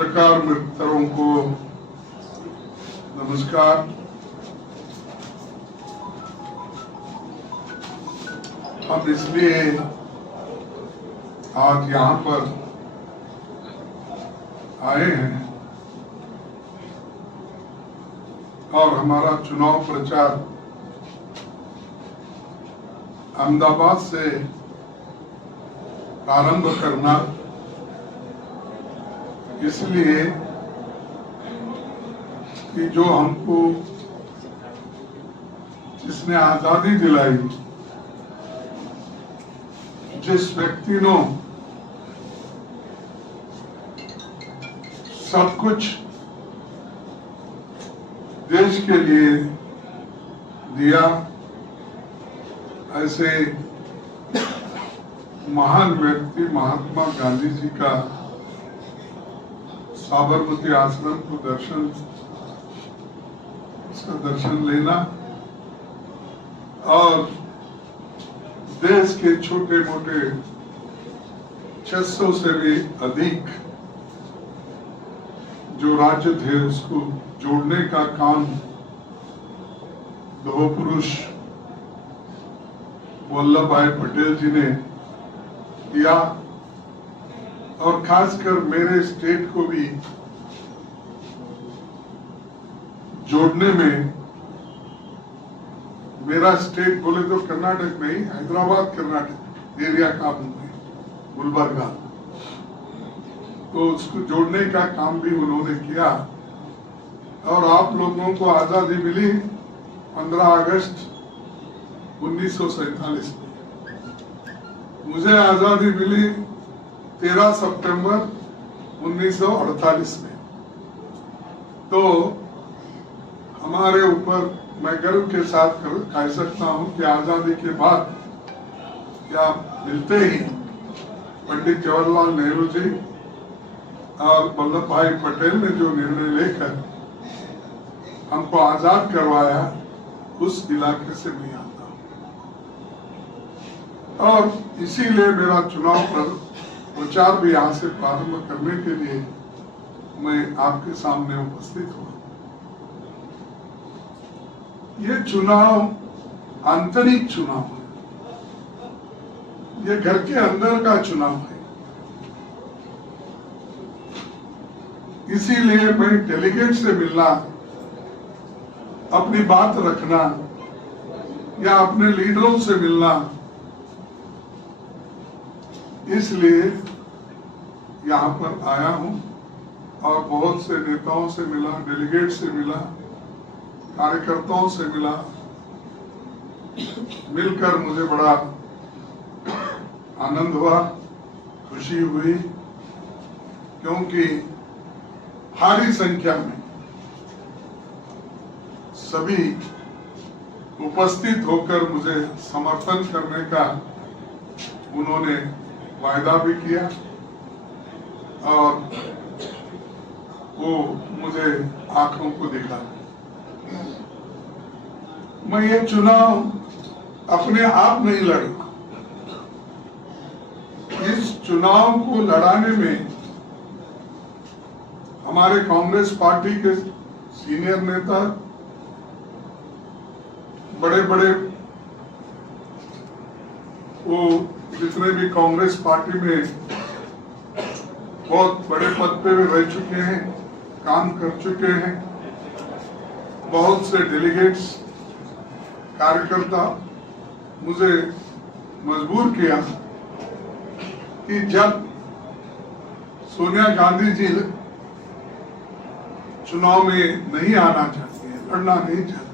पत्रकार मित्रों को नमस्कार। हम इसलिए आज यहाँ पर आए हैं और हमारा चुनाव प्रचार अहमदाबाद से प्रारंभ करना इसलिए कि जो हमको जिसने आजादी दिलाई, जिस व्यक्ति ने सब कुछ देश के लिए दिया, ऐसे महान व्यक्ति महात्मा गांधी जी का साबरमती आश्रम को दर्शन लेना और देश के छोटे मोटे 600 से भी अधिक जो राज्य थे उसको जोड़ने का काम लौह पुरुष वल्लभ भाई पटेल जी ने किया और खासकर मेरे स्टेट को भी जोड़ने में, मेरा स्टेट बोले तो कर्नाटक नहीं, हैदराबाद कर्नाटक एरिया का गुलबर्गा, तो उसको जोड़ने का काम भी उन्होंने किया। और आप लोगों को आजादी मिली 15 अगस्त 1947 में, मुझे आजादी मिली 13 सितंबर 1948 में। तो हमारे ऊपर मैं गर्व के साथ कह सकता हूं कि आजादी के बाद क्या मिलते ही पंडित जवाहरलाल नेहरू जी और वल्लभ भाई पटेल ने जो निर्णय लेकर हमको आजाद करवाया, उस इलाके से मैं आता हूं और इसीलिए मेरा चुनाव प्रचार भी यहाँ से प्रारंभ करने के लिए मैं आपके सामने उपस्थित हुआ। ये चुनाव आंतरिक चुनाव है, ये घर के अंदर का चुनाव है। इसीलिए मैं डेलीगेट से मिलना, अपनी बात रखना या अपने लीडरों से मिलना, इसलिए यहाँ पर आया हूँ और बहुत से नेताओं से मिला, डेलीगेट से मिला, कार्यकर्ताओं से मिला। मिलकर मुझे बड़ा आनंद हुआ, खुशी हुई, क्योंकि भारी संख्या में सभी उपस्थित होकर मुझे समर्थन करने का उन्होंने वायदा भी किया और वो मुझे आंखों को दिखा। मैं ये चुनाव अपने आप नहीं लड़ा, इस चुनाव को लड़ाने में हमारे कांग्रेस पार्टी के सीनियर नेता, बड़े बड़े वो जितने भी कांग्रेस पार्टी में बहुत बड़े पद पे रह चुके हैं, काम कर चुके हैं, बहुत से डेलीगेट्स, कार्यकर्ता मुझे मजबूर किया कि जब सोनिया गांधी जी चुनाव में नहीं आना चाहती है, लड़ना नहीं चाहती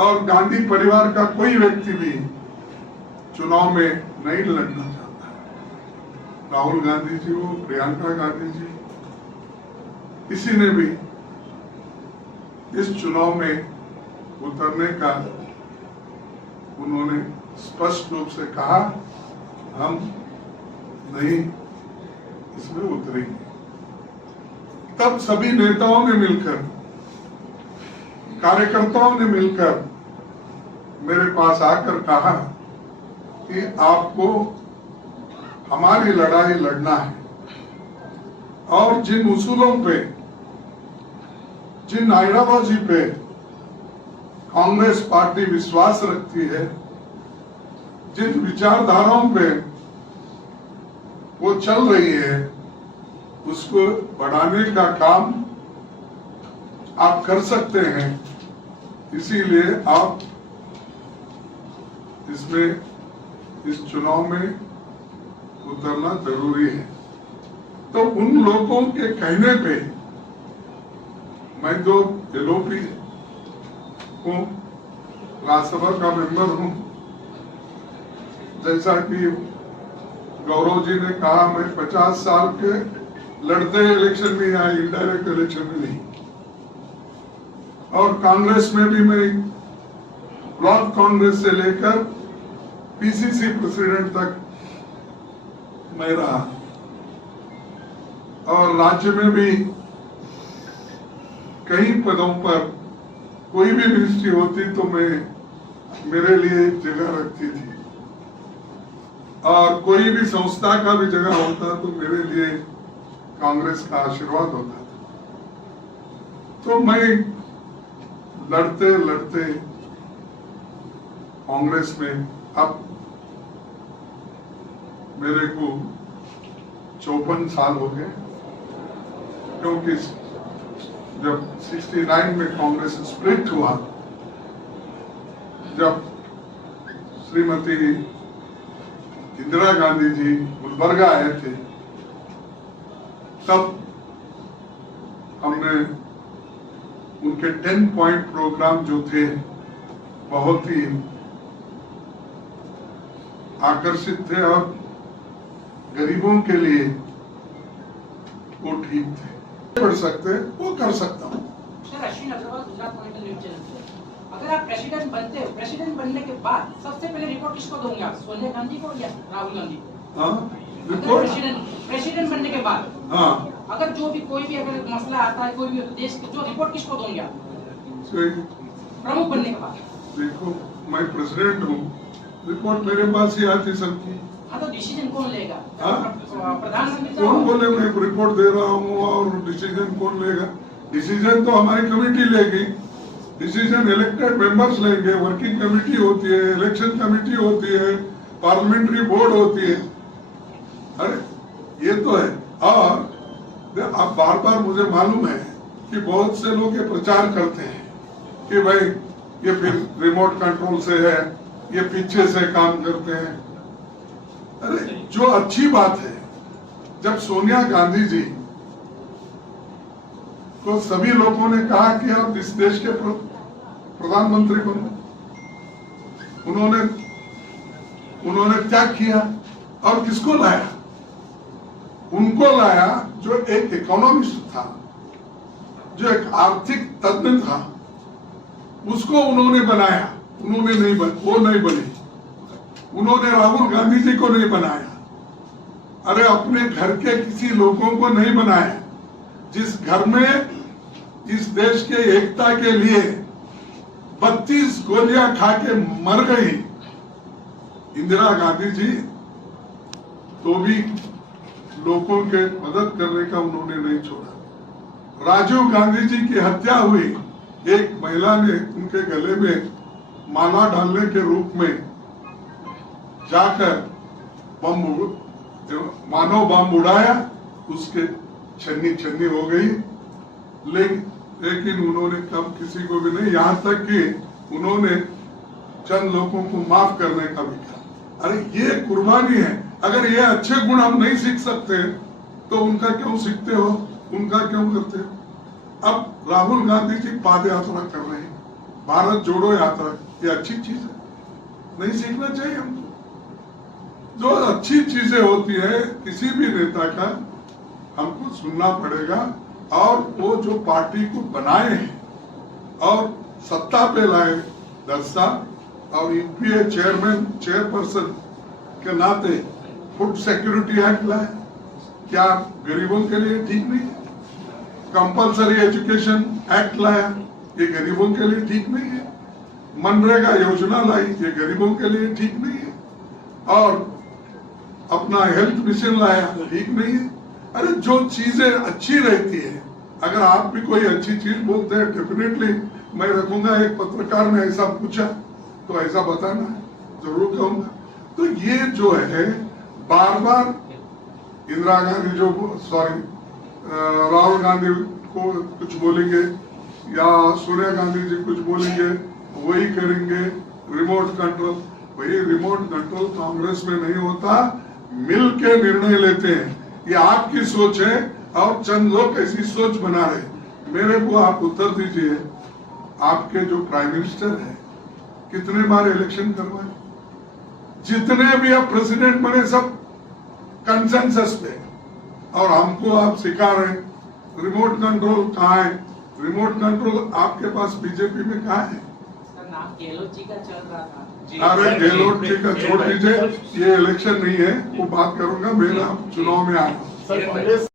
और गांधी परिवार का कोई व्यक्ति भी चुनाव में नहीं लड़ना चाहता है, राहुल गांधी जी हो, प्रियंका गांधी जी, किसी ने भी इस चुनाव में उतरने का उन्होंने स्पष्ट रूप से कहा, हम नहीं इसमें उतरेंगे। तब सभी नेताओं ने मिलकर, कार्यकर्ताओं ने मिलकर मेरे पास आकर कहा कि आपको हमारी लड़ाई लड़ना है और जिन उसूलों पे, जिन आइडियोलॉजी पे कांग्रेस पार्टी विश्वास रखती है, जिन विचारधाराओं पे वो चल रही है, उसको बढ़ाने का काम आप कर सकते हैं। इसीलिए आप इसमें, इस चुनाव में उतरना जरूरी है। तो उन लोगों के कहने पे, मैं जो एलओपी हूँ, राज्यसभा का मेंबर हूँ, जैसा कि गौरव जी ने कहा, मैं 50 साल के लड़ते इलेक्शन में आए, इनडायरेक्ट इलेक्शन में नहीं। और कांग्रेस में भी मैं ब्लॉक कांग्रेस से लेकर पीसीसी प्रेसिडेंट तक मैं रहा, और राज्य में भी कई पदों पर कोई भी मिनिस्ट्री होती तो मैं, मेरे लिए जगह रखती थी, और कोई भी संस्था का भी जगह होता तो मेरे लिए कांग्रेस का आशीर्वाद होता था। तो मैं लड़ते लड़ते कांग्रेस में, अब मेरे को 54 साल हो गए, क्योंकि जब 69 में कांग्रेस स्प्लिट हुआ, जब श्रीमती इंदिरा गांधी जी गुलबर्गा आए थे, तब हमने उनके 10 पॉइंट प्रोग्राम जो थे बहुत ही आकर्षित थे और गरीबों के लिए वो ठीक थे। पढ़ सकते, वो कर सकता हूँ। Sir, Ashwin Agrawal Gujarat monitor news channel से, अगर आप प्रेसिडेंट बनते हो, प्रेसिडेंट बनने के बाद सबसे पहले रिपोर्ट किसको दोगे आप, सोनिया गांधी को या राहुल गांधी को? हाँ, प्रेसिडेंट बनने के बाद, हाँ, अगर जो भी कोई भी अगर मसला आता है, कोई भी देश की, जो रिपोर्ट किसको दोगे आप प्रमुख बनने के बाद? देखो, मैं प्रेसिडेंट हूँ, रिपोर्ट मेरे पास ही आती सबकी। हाँ, तो डिसीजन कौन लेगा? प्रधानमंत्री कौन बोले मैं रिपोर्ट दे रहा हूँ और डिसीजन कौन लेगा? डिसीजन तो हमारी कमेटी लेगी, डिसीजन इलेक्टेड मेंबर्स लेंगे, वर्किंग कमेटी होती है, इलेक्शन कमेटी होती है, पार्लियामेंट्री बोर्ड होती है। अरे ये तो है। और अब बार बार मुझे मालूम है कि बहुत से लोग ये प्रचार करते हैं कि भाई ये फिर रिमोट कंट्रोल से है, ये पीछे से काम करते हैं। अरे जो अच्छी बात है, जब सोनिया गांधी जी को सभी लोगों ने कहा कि आप इस देश के प्रधानमंत्री बनो, उन्होंने क्या किया और किसको लाया? उनको लाया जो एक इकोनॉमिस्ट था, जो एक आर्थिक तज्ञ था, उसको उन्होंने बनाया। उन्होंने नहीं वो नहीं बने। उन्होंने राहुल गांधी जी को नहीं बनाया, अरे अपने घर के किसी लोगों को नहीं बनाया। जिस घर में इस देश के एकता के लिए 32 गोलियां खा के मर गई इंदिरा गांधी जी, तो भी लोगों के मदद करने का उन्होंने नहीं छोड़ा। राजीव गांधी जी की हत्या हुई, एक महिला ने उनके गले में माला डालने के रूप में जाकर मानव बम उड़ाया, उसके छन्नी छन्नी हो गई, लेकिन उन्होंने कब किसी को भी नहीं, यहाँ तक कि उन्होंने चंद लोगों को माफ करने का भी कहा। अरे ये कुर्बानी है। अगर ये अच्छे गुण हम नहीं सीख सकते तो उनका क्यों सीखते हो, उनका क्यों करते हो? अब राहुल गांधी जी पाद यात्रा कर रहे हैं, भारत जोड़ो यात्रा, ये अच्छी चीज है, नहीं सीखना चाहिए हमको? जो अच्छी चीजें होती है किसी भी नेता का हमको सुनना पड़ेगा। और वो जो पार्टी को बनाए हैं और सत्ता पे लाए 10 साल, और यूपीए चेयरपर्सन के नाते फूड सिक्योरिटी एक्ट लाए, क्या गरीबों के लिए ठीक नहीं है? कंपल्सरी एजुकेशन एक्ट लाया, ये गरीबों के लिए ठीक नहीं है। मनरेगा योजना लाई, ये गरीबों के लिए ठीक नहीं है। और अपना हेल्थ मिशन लाया, ठीक नहीं है। अरे जो चीजें अच्छी रहती है, अगर आप भी कोई अच्छी चीज बोलते हैं डेफिनेटली मैं रखूंगा। एक पत्रकार ने ऐसा पूछा तो ऐसा बताना है, जरूर कहूंगा। तो ये जो है बार बार इंदिरा गांधी राहुल गांधी को कुछ बोलेंगे या सोनिया गांधी जी कुछ बोलेंगे, वही करेंगे। रिमोट कंट्रोल, वही रिमोट कंट्रोल कांग्रेस में नहीं होता, मिल के निर्णय लेते हैं। ये आपकी सोच है और चंद लोग ऐसी सोच बना रहे। मेरे को आप उत्तर दीजिए, आपके जो प्राइम मिनिस्टर है कितने बार इलेक्शन करवाए? जितने भी अब प्रेसिडेंट बने सब कंसेंसस पे, और हमको आप सिखा रहे रिमोट कंट्रोल कहाँ है? रिमोट कंट्रोल आपके पास बीजेपी में कहाँ है? नाम गहलोत जी का चल रहा था। अरे गहलोत जी का छोड़ दीजिए, ये इलेक्शन नहीं है, वो बात करूंगा। मेरा चुनाव में आ रहा हूँ।